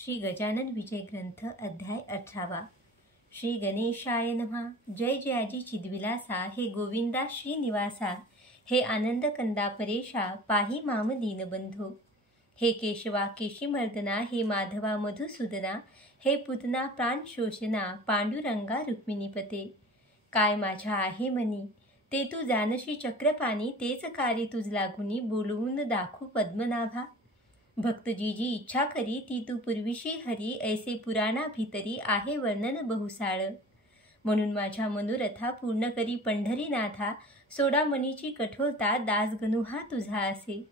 श्री गजानन विजय ग्रंथ अध्याय 18। श्री गणेशाय नमः। जय जयाजी चिद्विलासा, हे गोविंदा श्रीनिवासा, हे आनंद कंदा परेशा, पाही माम दीनबंधो। हे केशवा केशीमर्दना, हे माधवा मधुसूदना, हे पुतना प्राण शोषना, पांडुरंगा रुक्मिणीपते। काय माझ्या आहे मनी, ते तू जानशी चक्रपाणी, तेच कार्य तुझ लागुनी, बोलवून दाखू पद्मनाभा। भक्त जी जी इच्छा करी, ती तू पूर्वीशी हरी, ऐसे पुराणा भीतरी आहे वर्णन बहुसाळ। म्हणून माझ्या मनोरथा पूर्ण करी पंढरीनाथा, सोडा मनीची कठोरता, दास गणू हा तुझा असे।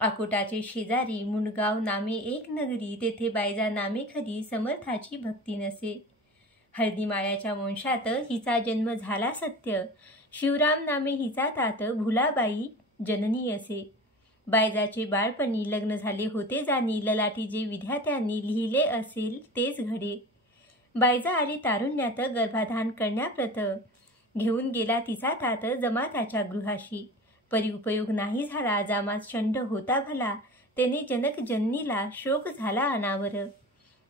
अकोटाचे शेजारी मुंडगाव नामे एक नगरी, तेथे बायजा नामे खरी, समर्थाची भक्ती नसे। हळदीमाळ्याच्या वंशात हिचा जन्म झाला सत्य, शिवराम नामे हिचा तात, भुलाबाई जननी असे। बायजाचे बाळपणी लग्न झाले होते जाणी, ललाटी जे विद्यार्थ्यांनी लिहिले असेल तेच घडे। बायजा आली तारुण्यात, गर्भाधान करण्याप्रत, घेऊन गेला तिचा तात जमाताच्या गृहाशी। परी उपयोग नाही झाला, जामात शंड होता भला, त्याने जनक जननीला शोक झाला अनावर।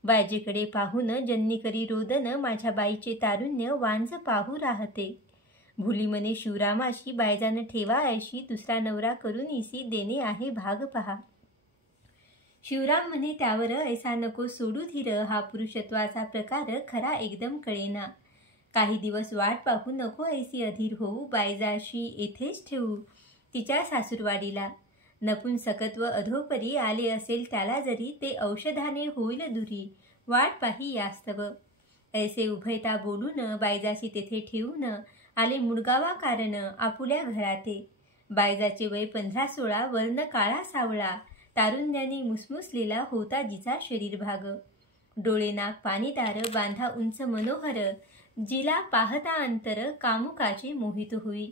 बायजेकडे पाहून जननी करी रोदन, माझ्या बाईचे तारुण्य वांझ पाहू राहते। भुली मने शिवरामाशी, बायजान ठेवा ऐशी, दुसरा नवरा करून इसी देणे आहे भाग पहा। शिवराम म्हणे त्यावर, ऐसा नको सोडू धीर, हा पुरुषत्वाचा प्रकार खरा एकदम कळेना। काही दिवस वाट पाहू नको ऐसी अधीर होऊ, बायजाशी येथेच ठेवू तिच्या सासूरवाडीला। नपुंसकत्व अधोपरी आले असेल त्याला जरी, ते औषधाने होईल दुरी, वाट पाही यास्तव। ऐसे उभयता बोलून, बायजाशी तेथे ठेवून, आले मुडगावा कारण आपुल्या घराते। बायजाचे वय 15-16, वर्ण काळा सावळा, तारुण्याने मुसमुसलेला होता जिचा शरीर भाग। डोळे नाक पाणीदार, बांधा उंच मनोहर, जिला पाहता अंतर कामुकाचे मोहित होई।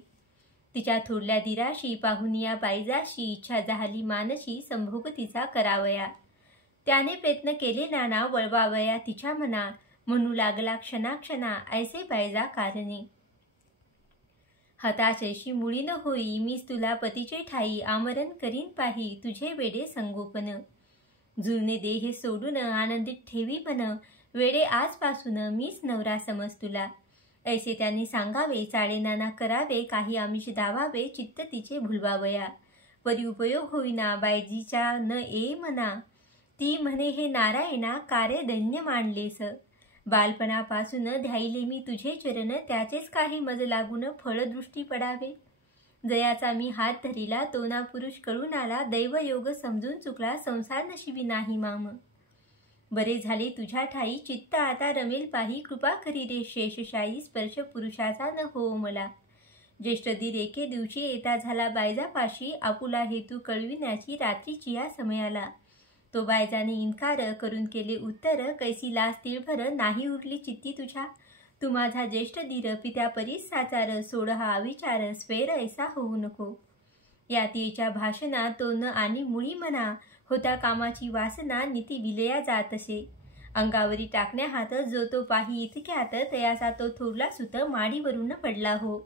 तिच्या थोरल्या दिराशी पाहून या बायजाशी, इच्छा झाली मानशी संभोग तिचा करावया। त्याने प्रयत्न केले नाना, वळवावया तिच्या मना, म्हणू लागला क्षणाक्षणा ऐसे बायजा कारणे। हताशैशी मुळी न होई, मीच तुला पतीचे ठाई, आमरण करीन पाही तुझे वेडे संगोपन। जुळणे दे हे सोडून, आनंदित ठेवी मन, वेडे आजपासून मीच नवरा समज तुला। ऐसे त्यांनी सांगावे, चाळे नाना करावे, काही आमिष दावावे, चित्त तिचे भुलवावया। परी उपयोग होईना, बायजीच्या न ये मना, ती म्हणे हे नारायणा, कार्य दैन्य मांडलेस। बालपणापासून ध्यायले मी तुझे चरण, त्याचेच काही मज लागून फळदृष्टी पडावे। जयाचा मी हात धरिला, तो ना पुरुष कळून आला, दैवयोग समजून चुकला, संसार नशिबी नाही माम। बरे झाले तुझ्या ठाई, चित्त आता रमेल पाही, कृपा करी रे शेषशायी, स्पर्श पुरुषाचा न हो मला। ज्येष्ठ दीर एके दिवशी येता झाला बायजापाशी, आपुला हेतू कळविण्याची रात्रीची या समयाला। तो बायजाने इन्कार करून केले उत्तर, कैसी लाज तिळभर नाही उरली चित्ती तुझ्या। तू माझा ज्येष्ठ दीर, पित्या परीस साचार, सोड हा अविचार, स्वैर ऐसा होऊ नको। या तिच्या भाषणा तो न आणि मुळी मना, होता कामाची वासना, नीती विलया जातसे। अंगावरी टाकण्या हात, जो तो पाही इतक्यात, तयाचा तो थोरला सुत माडीवरून पडला हो।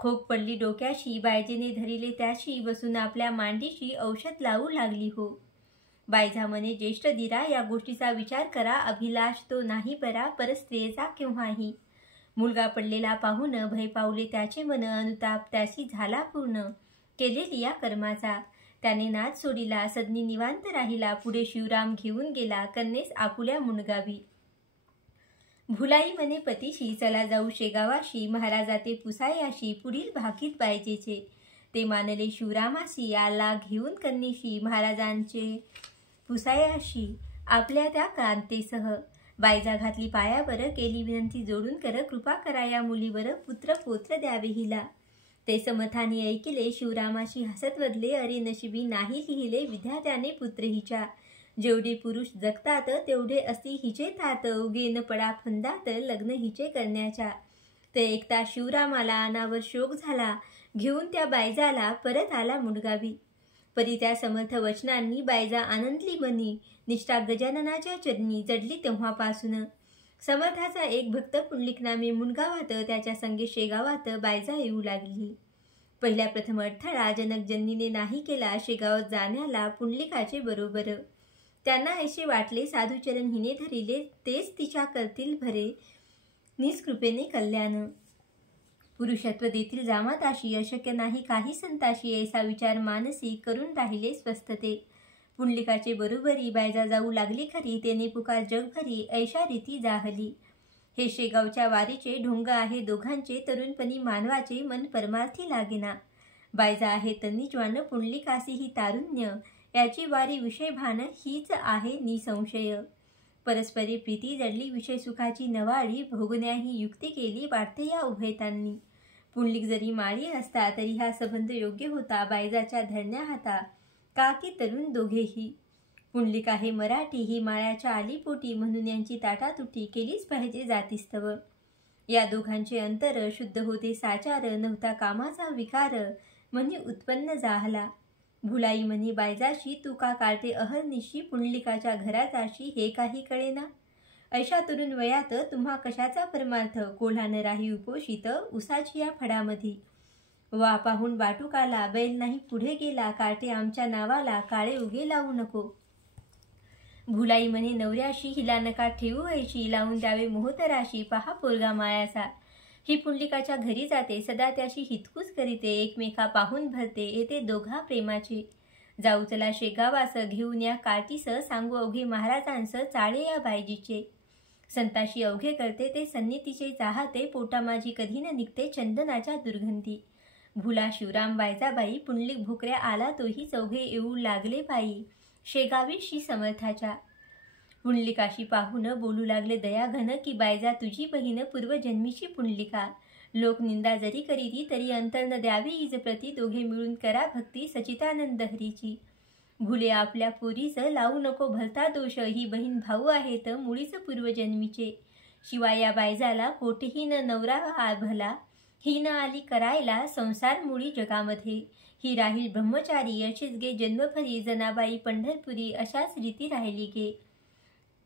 खोक पडली डोक्याशी, बायजेने धरिले त्याशी, बसून आपल्या मांडीशी औषध लावू लागली हो। बायजा म्हणे, ज्येष्ठ दीरा, या गोष्टीचा विचार करा, अभिलाष तो नाही बरा, परस्त्रियेचा केव्हाही। मुलगा पडलेला पाहून भय पावले त्याचे मन, अनुताप त्याशी झाला पूर्ण, केलेली या कर्माचा। त्याने नाद सोडिला, सदनी निवांत राहिला, पुढे शिवराम घेऊन गेला कन्येस आपुल्या मुंडगावी। भुलाई म्हणे पतीशी, चला जाऊ शेगावाशी, महाराजा ते पुसायाशी, पुढील भाकीत बायजेचे। ते मानले शिवरामाशी, आला घेऊन कन्येशी, महाराजांचे पुसायाशी, आपल्या त्या क्रांतेसह। बायजा घातली पायावर, केली विनंती जोडून कर, कृपा करा या मुलीवर, पुत्र पौत्र द्यावे हिला। ते समर्थाने ऐकिले, शिवरामाशी हसत वदले, अरे नशिबी नाही लिहिले विधात्याने पुत्र हिच्या। जेवढे पुरुष जगतात, तेवढे असती हिचे तात, उगे न पडा फंदात, लग्न हिचे करण्याच्या। ते ऐकता शिवरामाला अनावर शोक झाला, घेऊन त्या बायजाला परत आला मुंडगावी। परी त्या समर्थ वचनांनी बायजा आनंदली मनी, निष्ठा गजाननाच्या चरणी जडली तेव्हापासून। समर्थाचा एक भक्त पुंडलिक नामे मुंडगावात, त्याच्या संगे शेगावात बायजा येऊ लागली। पहिल्या प्रथम अडथळा जनक जननीने नाही केला शेगावात जाण्याला पुंडलिकाचे बरोबर। त्यांना ऐसे वाटले साधुचरण हिने धरिले तेच तिच्या करतील भरे निष्कृपेने कल्याण. पुरुषत्व देतील जामाताशी अशक्य नाही काही संताशी ऐसा विचार मानसी करून राहिले स्वस्थते. पुंडलिकाचे बरोबरी बायजा जाऊ लागली खरी तेने पुकार जगभरी ऐशा रीती जाहली. हे शेगावच्या वारीचे ढोंग आहे दोघांचे तरुणपणी मानवाचे मन परमार्थी लागेना. बायजा आहे तनिजवान पुंडलिकासी ही तारुण्य याची वारी विषय भान हीच आहे निसंशय. परस्परे प्रीती जडली विषय सुखाची नवाळी भोगण्याही युक्ती केली वाटते या उभयतांनी. पुंडलिक जरी माळी असता तरी हा संबंध योग्य होता बायजाच्या धरण्या हाता काकी तरुण दोघेही. पुंडलिक आहे मराठी ही माळ्याच्या आलीपोटी म्हणून यांची ताटातुटी केलीच पाहिजे जातीस्तव. या दोघांचे अंतर शुद्ध होते साचार नव्हता कामाचा विकार म्हणी उत्पन्न जाहला. भुलाई म्हणी बायजाशी तू का काढते अहर्निशी पुंडलिकाच्या घरात जाशी हे काही कळेना. ऐशा तरुण वयात तुम्हा कशाचा परमार्थ कोल्हान राही उपोषित उसाची या फडामधी. वा पाहून बाटुकाला बैल नाही पुढे गेला काटे आमच्या नावाला काळे उगे लावू नको. भुलाई म्हणे नवऱ्याशी हिला नका ठेवू ऐशी लावून द्यावे मोहतराशी पहा पोरगा मायाचा. ही पुंडलिकाच्या घरी जाते सदा त्याशी हितकूच करीते एकमेका पाहून भरते येते दोघा प्रेमाचे. जाऊ चला शेगावास घेऊन या कार्टीस सांगू अवघे महाराजांस चाळे या बायजीचे. संताशी अवघे करते ते सन्नितीचे चाहते पोटा माझी कधी न निघते चंदनाच्या दुर्गंधी. भुला शिवराम बायजाबाई पुंडलिक भोकऱ्या आला तोही चौघे येऊ लागले पायी शेगावीशी समर्थाच्या. पुंडलिकाशी पाहून बोलू लागले दयाघन की बायजा तुझी बहीण पूर्वजन्मीची पुंडलिका. लोक निंदा जरी करीती तरी अंतर न द्यावे इज प्रती दोघे मिळून करा भक्ती सचितानंद हरीची. भुले आपल्या पोरीस लावू नको भलता दोष ही बहीण भाऊ आहेत मुळीच पूर्वजन्मीचे. शिवाय या बायजाला कोठेही न नवरा हा भला ही न आली करायला संसार मुळी जगामध्ये. ही राहील ब्रह्मचारी अशीच गे जन्मभरी जनाबाई पंढरपुरी अशाच रीती राहिली गे.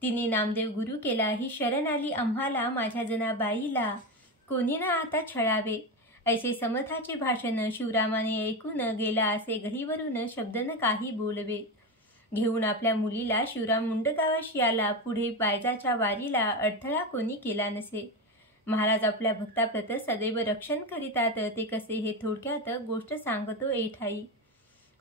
तिने नामदेव गुरु केला ही शरण आली आम्हाला माझ्या जनाबाईला कोणी ना आता छळावे. ऐसे समर्थाचे भाषण शिवरामाने ऐकून गेला असे गहीवरून शब्द न काही बोलवे. घेऊन आपल्या मुलीला शिवराम मुंडगावाशी आला पुढे बायजाच्या वारीला अडथळा कोणी केला नसे. महाराज आपल्या भक्ताप्रत सदैव रक्षण करीतात ते कसे हे थोडक्यात गोष्ट सांगतो ऐठाई.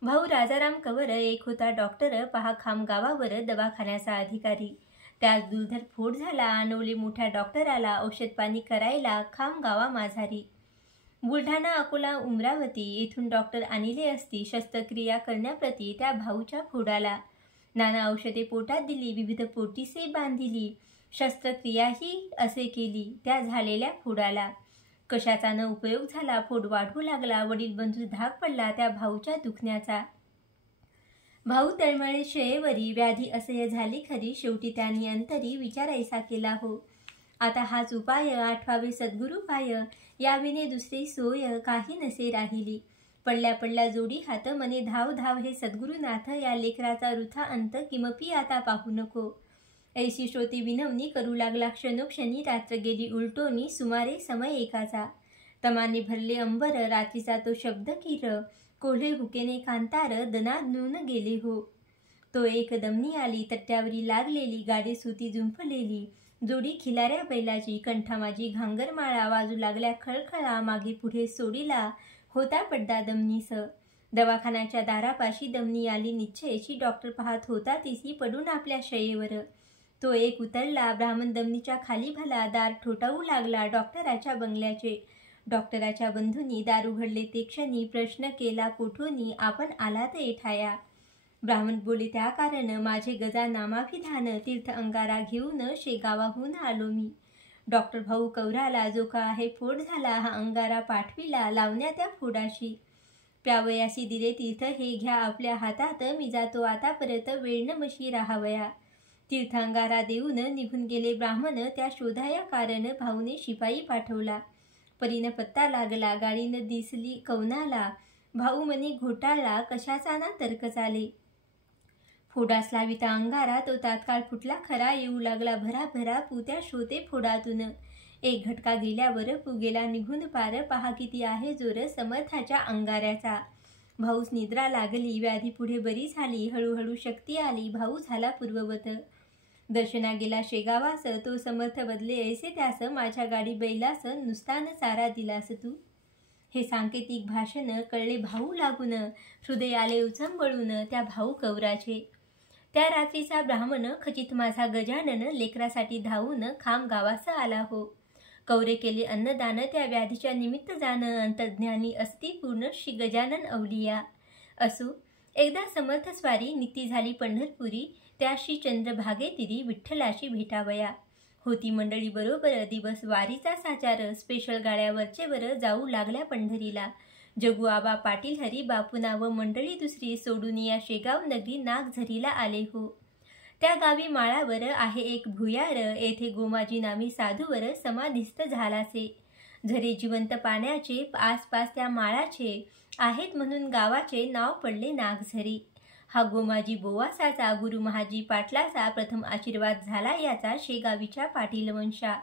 भाऊ राजाराम कवर एक होता डॉक्टर पहा खामगावावर दवाखान्याचा अधिकारी. त्यास दुर्धर फोड झाला आणवले मोठ्या डॉक्टराला औषध पाणी करायला खामगावा माझारी. बुलढाणा अकोला उमरावती येथून डॉक्टर आणले असती शस्त्रक्रिया करण्याप्रती त्या भाऊच्या फोडाला. नाना औषधे पोटात दिली विविध पोटीसे बांधिली शस्त्रक्रियाही असे केली त्या झालेल्या फोडाला. कशाचा न उपयोग झाला फोड वाढू लागला वडील बंधू धाक पडला त्या भाऊच्या दुखण्याचा. भाऊ तळमळे शयेवरी व्याधी असह्य झाली खरी शेवटी त्यांनी अंतरी विचारायचा केला हो. आता हाच उपाय आठवावे सद्गुरु पाय याविने दुसरी सोय काही नसे राहिली. पडल्या पडल्या जोडी हात मने धाव धाव हे सद्गुरुनाथ या लेकराचा वृथा अंत किमपी आता पाहू नको. ऐशी श्रोती विनवणी करू लागला क्षणोक्षणी रात्र गेली उलटोनी सुमारे समय एकाचा. तमाने भरले अंबर रात्रीचा तो शब्द किर कोल्हे हुकेने कांतार दनादनून गेले हो. तो एक दमनी आली तट्ट्यावरी लागलेली गाडी सुती जुंफलेली जोडी खिलाऱ्या बैलाची कंठा माझी घांगरमाळा वाजू लागल्या खळखळा मागे पुढे सोडीला होता पड्डा दमनीस. दवाखान्याच्या दारापाशी दमनी आली निश्चयची डॉक्टर पाहत होता तिसी पडून आपल्या शयेवर. तो एक उतरला ब्राह्मण दमनीच्या खाली भला दार ठोठावू लागला डॉक्टराच्या बंगल्याचे. डॉक्टराच्या बंधूंनी दार उघडले ते क्षणी प्रश्न केला कोठोनी आपण आलात एठाया. ब्राह्मण बोले त्या कारण माझे गजा नामाभिधान तीर्थ अंगारा घेऊन शेगावाहून आलो मी. डॉक्टर भाऊ कौराला जो का आहे फोड झाला हा अंगारा पाठविला लावण्या त्या फोडाशी. प्यावयाशी दिले तीर्थ हे घ्या आपल्या हातात मी जातो आता परत वेळ न मशी राहावया. तीर्थ अंगारा देऊन निघून गेले ब्राह्मण त्या शोधाया कारण भाऊने शिपाई पाठवला. परीनं पत्ता लागला गाडीनं दिसली कवनाला. भाऊ मनी घोटाळला कशाचा ना तर्क चाले. फोडास लाविता अंगारा तो तात्काळ फुटला खरा येऊ लागला भराभरा पुत्या शोते फोडातून. एक घटका गेल्यावर पू गेला निघून पार पहा किती आहे जोर समर्थाच्या अंगाऱ्याचा. भाऊस निद्रा लागली, व्याधी पुढे बरी झाली, हळूहळू शक्ती आली, भाऊ झाला पूर्ववत. दर्शना गेला शेगावास, तो समर्थ बदले ऐसे त्यास, माझ्या गाडी बैलास नुसता न चारा दिलास तू. हे सांकेतिक भाषण कळले भाऊ लागून, हृदय आले उचंबळून त्या भाऊ कौराचे. त्या रात्रीचा ब्राह्मण खचित माझा गजानन, लेकरासाठी धावून खाम गावास आला हो. कौरे केले अन्नदान, त्या व्याधीच्या निमित्त जाण, अंतर्ज्ञानी असती पूर्ण श्री गजानन अवलिया. असो एकदा समर्थ स्वारी नित्ती झाली पंढरपुरी, त्या श्री चंद्रभागे तिरी विठ्ठलाशी भेटावया. होती मंडळी बरोबर, दिवस वारीचा साचार, स्पेशल गाड्या वरचेवर जाऊ लागल्या पंढरीला. जगू आबा पाटील हरी बापूना व मंडळी दुसरी, सोडून या शेगाव नगरी नागझरीला आले हो. त्या गावी माळावर आहे एक भुयार, येथे गोमाजी नामी साधूवर समाधिस्थ झालासे. झरे जिवंत पाण्याचे आसपास त्या माळाचे आहेत, म्हणून गावाचे नाव पडले नागझरी. हा गोमाजी बोवासाचा, गुरु महाजी पाटलाचा प्रथम आशीर्वाद झाला याचा शेगावीच्या पाटील वंशा.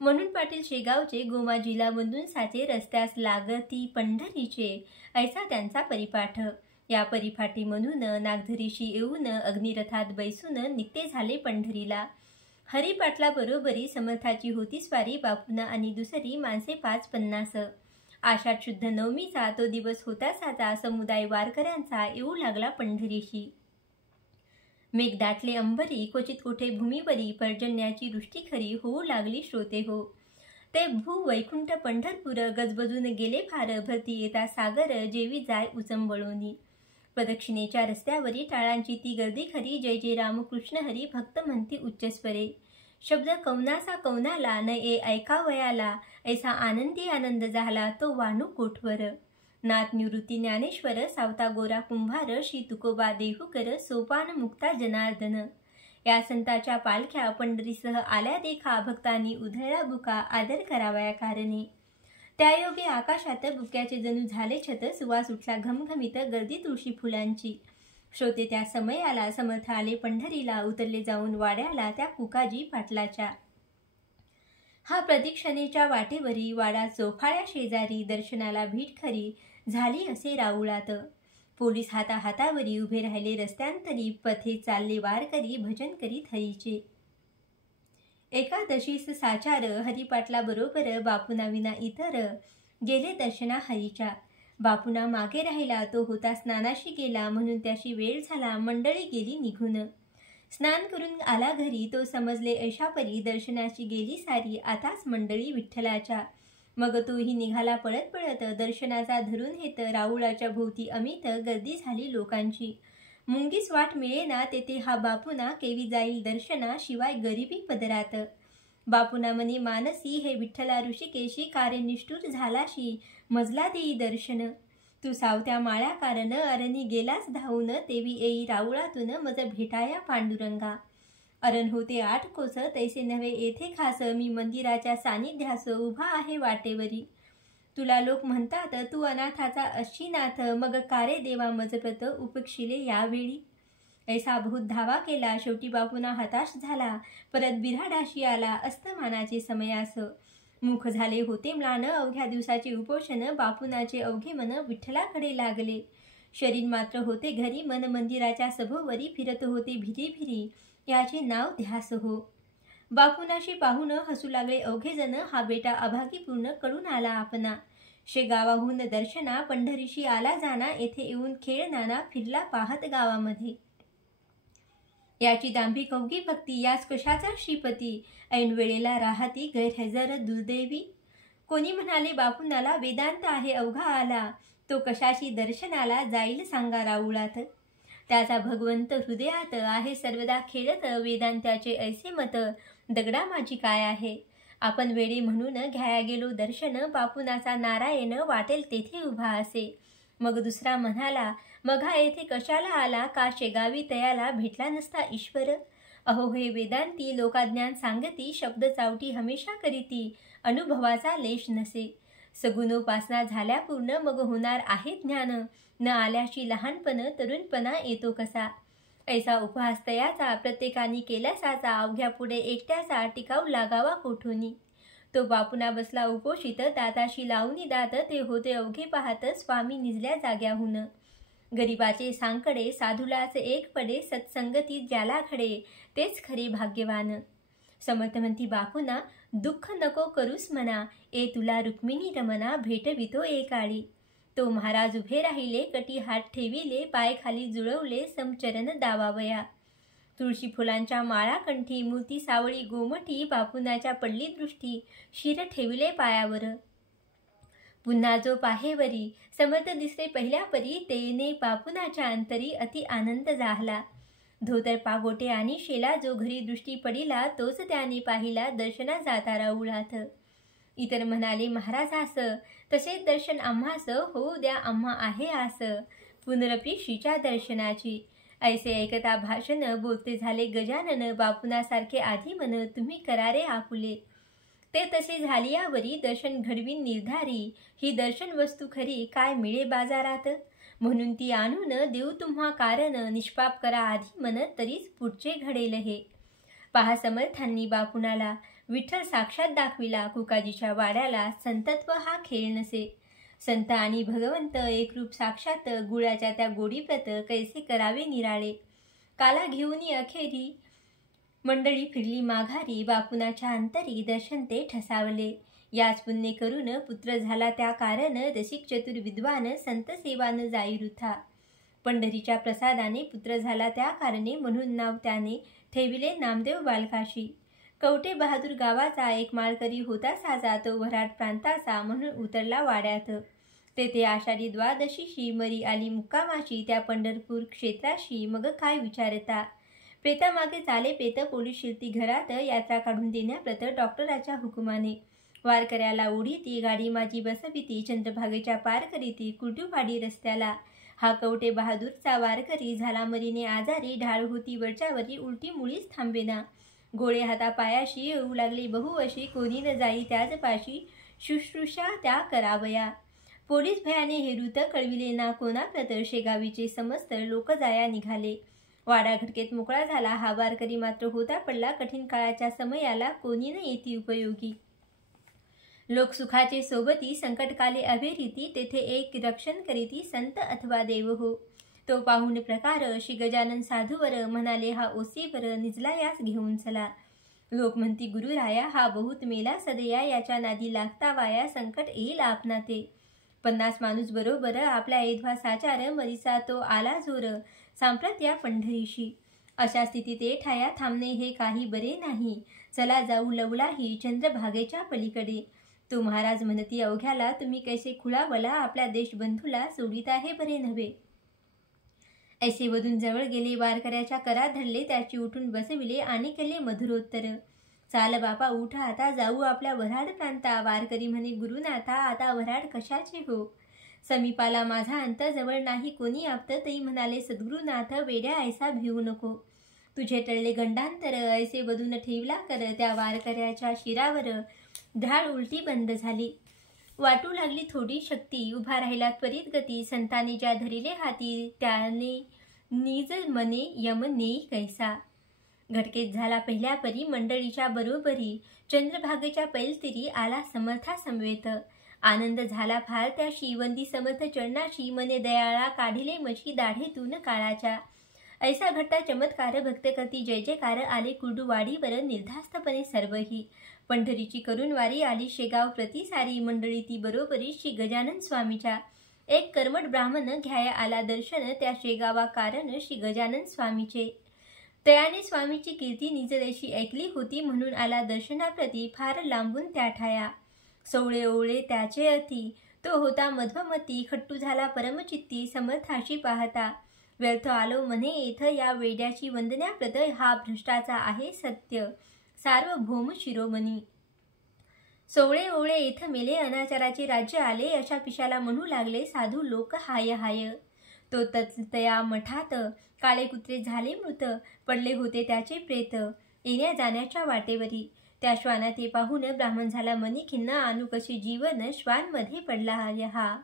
म्हणून पाटील शेगावचे गोमाजीला वंदून साचे, रस्त्यास लागती पंढरीचे ऐसा त्यांचा परिपाठ. या परिपाठी म्हणून नागझरीशी येऊन अग्निरथात बैसून निघते झाले पंढरीला. हरिपाटला बरोबरी समर्थाची होती स्वारी, बापूना आणि दुसरी माणसे 5-50. आषाढ शुद्ध नवमीचा तो दिवस होता साचा, समुदाय वारकऱ्यांचा येऊ लागला पंढरीशी. मेघ दाटले अंबरी, क्वचित कुठे भूमीवरी पर्जन्याची वृष्टी खरी, होऊ लागली श्रोते हो. ते भू वैकुंठ पंढरपूर गजबजून गेले फार, भरती येता सागर जेवी जाय उचंबळोनी. प्रदक्षिणेच्या रस्त्यावरी टाळांची ती गर्दी खरी, जय जय रामकृष्ण हरी भक्त म्हणती उच्चस्वरे. शब्द कौनासा कौनाला न ये ऐकावयाला, ऐसा आनंदी आनंद झाला तो वानू कोठवर. नाथ निवृत्ती ज्ञानेश्वर, सावता गोरा कुंभार, श्री तुकोबा देहूकर, सोपान मुक्ता जनार्दन. या संताच्या पालख्या पंढरीसह आल्या देखा, भक्तांनी उधळला बुका आदर करावया कारणे. त्यायोगे आकाशात बुक्याचे जणू झाले छत, सुवास उठला घमघमीत गर्दी तुळशी फुलांची. श्रोते त्या समयाला समर्थ आले पंढरीला, उतरले जाऊन वाड्याला त्या कुकाजी पाटलाच्या. हा प्रदक्षिणेच्या वाटेवरी वाडा चोफाळ्या शेजारी, दर्शनाला भीट खरी झाली असे राऊळात. पोलीस हाताहातावरी उभे राहिले रस्त्यांतरी, पथे चालले वारकरी भजन करीत हरीचे. एकादशीस साचार, हरिपाटला बरोबर बापूना विना इतर गेले दर्शना हरीच्या. बापूना मागे राहिला, तो होता स्नानाशी गेला, म्हणून त्याशी वेळ झाला, मंडळी गेली निघून. स्नान करून आला घरी, तो समजले ऐशापरी, दर्शनाची गेली सारी आताच मंडळी विठ्ठलाच्या. मग तोही निघाला पळत पळत, दर्शनाचा धरून हेत, राऊळाच्या भोवती अमित गर्दी झाली लोकांची. मुंगीस वाट मिळेना तेथे हा बापूना, केवी जाईल दर्शना शिवाय गरिबी पदरात. बापूना मनी मानसी, हे विठ्ठला ऋषिकेशी कार्य निष्ठूर झालाशी, मजला देई दर्शन. तू सावत्या माळ्या कारण अरणी गेलास धावून, तेवी येई राऊळातून मज भेटाया पांडुरंगा. अरण होते 8 कोस, तैसे नव्हे येथे खास, मी मंदिराच्या सानिध्यास उभा आहे वाटेवरी. तुला लोक म्हणतात तू अनाथाचा अश्शीनाथ, मग कारे देवा मजप्रत उपेक्षिले यावेळी. ऐसा बहुत धावा केला, शेवटी बापूना हताश झाला, परत बिऱ्हाडाशी आला अस्तमानाचे समयास. मुख झाले होते म्लान, अवघ्या दिवसाचे उपोषण, बापूनाचे अवघे मन विठ्ठलाकडे लागले. शरीर मात्र होते घरी, मन मंदिराच्या सभोवरी फिरत होते भिरी भिरी, याचे नाव ध्यास हो. बापूनाशी पाहून हसू लागले अवघे जण, हा बेटा अभागी पूर्ण कळून आला आपणा. शेगावाहून दर्शना पंढरीशी आला जाना, येथे येऊन खेळ नाना फिरला पाहत गावामध्ये. याची दांभिक अवघी भक्ती, याच कशाचा श्रीपती, ऐन वेळेला राहती गैरहजर दुर्दैवी. कोणी म्हणाले बापूनाला वेदांत आहे अवघा आला, तो कशाशी दर्शनाला जाईल सांगा राऊळात. त्याचा भगवंत हृदयात आहे सर्वदा खेळत, वेदांत्याचे ऐसे मत दगडा माझी काय आहे. आपण वेडे म्हणून घ्याया गेलो दर्शन, बापूनाचा नारायण वाटेल तेथे उभा असे. मग दुसरा म्हणाला, मघा येथे कशाला आला, का शेगावी तयाला भेटला नसता ईश्वर. अहो हे वेदांती लोकाज्ञान सांगती, शब्द चावटी हमेशा करीती, अनुभवाचा लेश नसे. सगुणोपासना झाल्या पूर्ण, मग होणार आहे ज्ञान, न आल्याशी लहानपण तरुणपणा येतो कसा. ऐसा उपहास तयाचा प्रत्येकानी केल्यासाचा, अवघ्या पुढे एकट्याचा टिकाऊ लागावा कोठोनी. तो बापुना बसला उपोषित, दाताशी लावूनी दात, ते होते अवघे पाहत, स्वामी निजल्या जाग्याहून. गरीबाचे सांकडे, साधूलाच एक पडे, सत्संगती ज्याला खडे, तेच खरे भाग्यवान. समर्थ म्हणती बापुना, दुःख नको करूस मना, ए तुला रुक्मिणी रमना, भेटवितो एकाळी. तो महाराज उभे राहिले, कटी हात ठेविले, पाय खाली जुळवले, समचरण दावावया. तुळशी फुलांच्या माळा कंठी, मूर्ती सावळी गोमठी, बापुनाच्या पडली दृष्टी, शिर ठेविले पायावर. पुन्हा जो पाहेवरी, समर्थ दिसले पहिल्या परी, तेने बापुनाच्या अंतरी अति आनंद झाला. धोतर पागोटे आणि शेला, जो घरी दृष्टी पडिला, तोच त्याने पाहिला, दर्शना जाता राऊळात. इतर म्हणाले महाराजास, तसेच दर्शन आम्हास, होऊ द्या आम्हा आहे आस, पुनरपी श्रीच्या दर्शनाची. ऐसे ऐकता भाषण, बोलते झाले गजानन, बापुनासारखे आधी मन, तुम्ही करारे आपुले. ते तसे झालियावरी, दर्शन घडवीन निर्धारी, ही दर्शन वस्तू खरी, काय मिळे बाजारात. म्हणून ती आणून देऊ तुम्हा कारण, निष्पाप करा आधी मन, तरीच पुढचे घडेल हे. पहा समर्थांनी बापुनाला विठ्ठल साक्षात दाखविला, कुकाजीच्या वाड्याला संतत्व हा खेळ नसे. संत आणि भगवंत एकरूप साक्षात, गुळाच्या त्या गोडीप्रत कैसे करावे निराळे. काला घेऊनी अखेरी मंडळी फिरली माघारी, बापुनाच्या अंतरी दर्शन ते ठसावले. याच पुण्य करून पुत्र झाला त्या कारण, रसिक चतुर विद्वान संत सेवान जाई वृथा. पंढरीच्या प्रसादाने पुत्र झाला त्या कारणे, म्हणून नाव त्याने ठेविले नामदेव बालकाशी. कवटे बहादूर गावाचा एक माळकरी होता साजा, तो वऱ्हाड प्रांताचा, म्हणून उतरला वाड्यात. तेथे आषाढी द्वादशीशी मरी आली मुक्कामाशी, त्या पंढरपूर क्षेत्राशी मग काय विचारता. प्रेतामागे चाले पेत, पोलीस शिरती घरात, यात्रा काढून देण्याप्रत डॉक्टराच्या हुकुमाने. वारकऱ्याला ओढीती, गाडी माझी बसविती, चंद्रभागेच्या पार करीती, कुर्डुवाडी रस्त्याला. हा कवटे बहादूरचा वारकरी झाला मरीने आजारी, ढाळ होती वरच्यावरी, उलटी मुळीच थांबेना. गोळे हाता पायाशी येऊ लागले बहुवशी, कोणी न जाई त्याच पाशी, शुश्रूषा त्या करावया. पोलीस भयाने हेरूत, कळविले ना कोणाप्रत, शेगावीचे समस्त लोक जाया निघाले. वाडा घटकेत मोकळा झाला, हा वारकरी मात्र होता पडला कठीण काळाच्या समयाला, कोणी न येती उपयोगी. लोक सुखाचे सोबती, संकटकाले अभेरीती, तेथे एक रक्षण करीती, संत अथवा देव हो. तो पाहून प्रकार, श्री गजानन साधूवर, म्हणाले हा ओसीवर, निजला यास घेऊन चला. लोक म्हणती गुरुराया, हा बहुत मेला सदया, याच्या नादी लागता वाया, संकट येईल आपणा ते. 50 माणूस बरोबर, आपल्या एधवा साचार, मरीचा तो आला जोर, सांप्रत या पंढरीशी. अशा स्थितीत ठाया थांबणे हे काही बरे नाही, चला जाऊ लवलाही चंद्रभागेच्या पलीकडे. तो महाराज म्हणती अवघ्याला, तुम्ही कैसे खुळावला, आपल्या देशबंधूला सोडिता हे बरे नव्हे. ऐसे वधून जवळ गेले, वारकऱ्याच्या करात धरले, त्याची उठून बसविले आणि केले मधुरोत्तर. चाल बापा उठा, आता जाऊ आपल्या वऱ्हाड प्रांता. वारकरी म्हणे गुरुनाथा, आता वऱ्हाड कशाचे हो. समीपाला माझा अंत, जवळ नाही कोणी आप्त. तई म्हणाले सद्गुरुनाथ, वेड्या ऐसा भिवू नको. तुझे टळले गंडांतर, ऐसे वधून ठेवला कर. त्या वारकऱ्याच्या शिरावर ढाळ उलटी बंद झाली. वाटू लागली थोडी शक्ती, उभा राहिला त्वरित गती. संतांनी ज्या धरिले हाती, त्याने निज मने यम नेई कैसा. घटकेत झाला पहिल्या परी, मंडळीच्या बरोबरी. चंद्रभागेच्या पैलतिरी आला समर्था समवेत. आनंद झाला फार त्याशी, वंदी समर्थ चरणाशी. मने दयाळा काढिले मशी, दाढेतून काळाच्या. ऐसा घडता चमत्कार, भक्त करती जय जयकार. आले कुर्डुवाडीवर निर्धास्तपणे सर्वही. पंढरीची करून वारी आली शेगाव प्रति सारी. मंडळी ती बरोबरी श्री गजानन स्वामीच्या. एक कर्मठ ब्राह्मण घ्याया आला दर्शन, त्या शेगावा कारण श्री गजानन स्वामीचे. तयाने स्वामीची कीर्ती निजदेशी ऐकली होती, म्हणून आला दर्शनाप्रती फार लांबून त्या ठाया. सोवळे ओवळे त्याचे अति, तो होता मध्वमती. खट्टू झाला परमचित्ती, समर्थाशी पाहता. व्यर्थ आलो म्हणे येथ, या वेड्याची वंदण्याप्रत. हा भ्रष्टाचा आहे सत्य, सार्वभौम शिरोमणी. सोवळे ओवळे येथ मेले, अनाचाराचे राज्य आले. अशा पिशाला म्हणू लागले साधू लोक हाय हाय. तो तया मठात काळे कुत्रे झाले मृत. पडले होते त्याचे प्रेत, येण्या जाण्याच्या वाटेवरी. त्या श्वाना ते पाहून ब्राह्मण झाला मनी खिन्न. आणू कसे जीवन श्वानमध्ये पडला हा.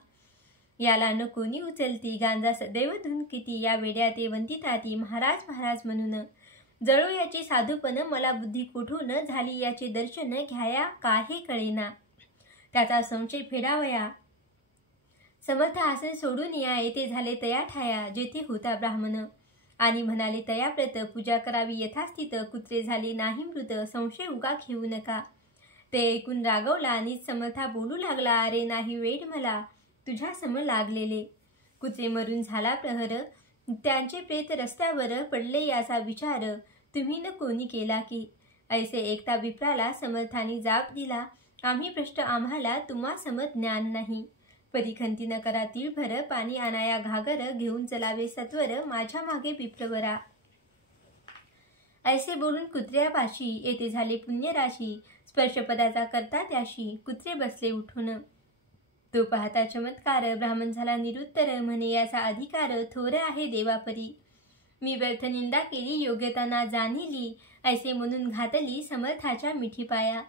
याला न कोणी उचलती, गांजा सदैव धुन किती. या वेड्या ते वंदिताती, महाराज महाराज म्हणून. जळो याची साधूपण मला बुद्धी कोठून झाली याचे दर्शन घ्याया काहे कळेना त्याचा संशय फेडावया समर्थ आसन सोडून या येथे झाले तया ठाया जेथे होता ब्राह्मण आणि म्हणाले तयाप्रत पूजा करावी यथास्थित कुत्रे झाले नाही मृत संशय उगा घेऊ नका ते ऐकून रागवला आणि समर्था बोलू लागला अरे नाही वेड मला तुझ्या सम लागलेले कुत्रे मरून झाला प्रहर त्यांचे प्रेत रस्त्यावर पडले याचा विचार तुम्ही न कोणी केला की ऐसे एकता विप्राला समर्थाने जाप दिला आम्ही भ्रष्ट आम्हाला तुम्हा समत ज्ञान नाही परिखंती न करा तिळभर पाणी आणाया घागर घेऊन चलावे सत्वर माझ्या मागे विप्रवरा ऐसे बोलून कुत्र्यापाशी येथे झाले पुण्यराशी स्पर्शपदाचा करता त्याशी कुत्रे बसले उठून तो पाहता चमत्कार ब्राह्मण झाला निरुत्तर म्हणे याचा अधिकार थोर आहे देवापरी मी व्यर्थ निंदा केली योग्यता ना जाणिली ऐसे म्हणून घातली समर्थाच्या मिठी पाया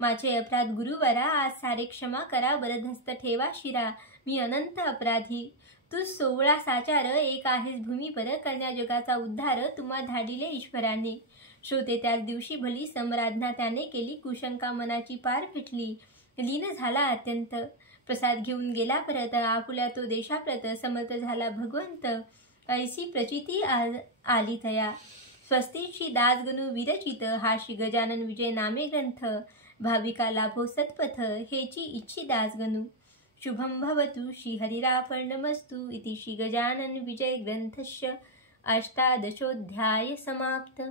माझे अपराध गुरुवरा आज सारे क्षमा करा वरदहस्त ठेवा शिरा मी अनंत अपराधी तू 16 साचार एक आहेस भूमीपर करण्या जगाचा उद्धार तुम्हा धाडिले ईश्वराने श्रोते त्याच दिवशी भली समराधना त्याने केली कुशंका मनाची पार फिटली लीन झाला अत्यंत प्रसाद घेऊन गेला परत आपुल्या तो देशाप्रत समर्थ झाला भगवंत ऐसी प्रचिती आली तया स्वस्तीची दासगणू विरचित हा श्री गजानन विजय नामे ग्रंथ भाविका लाभो सत्पथ हेची इच्छी दासगणू शुभम भवतु श्री हरिरापर्णमस्तु इति श्री गजानन विजय ग्रंथस्य 18 समाप्त।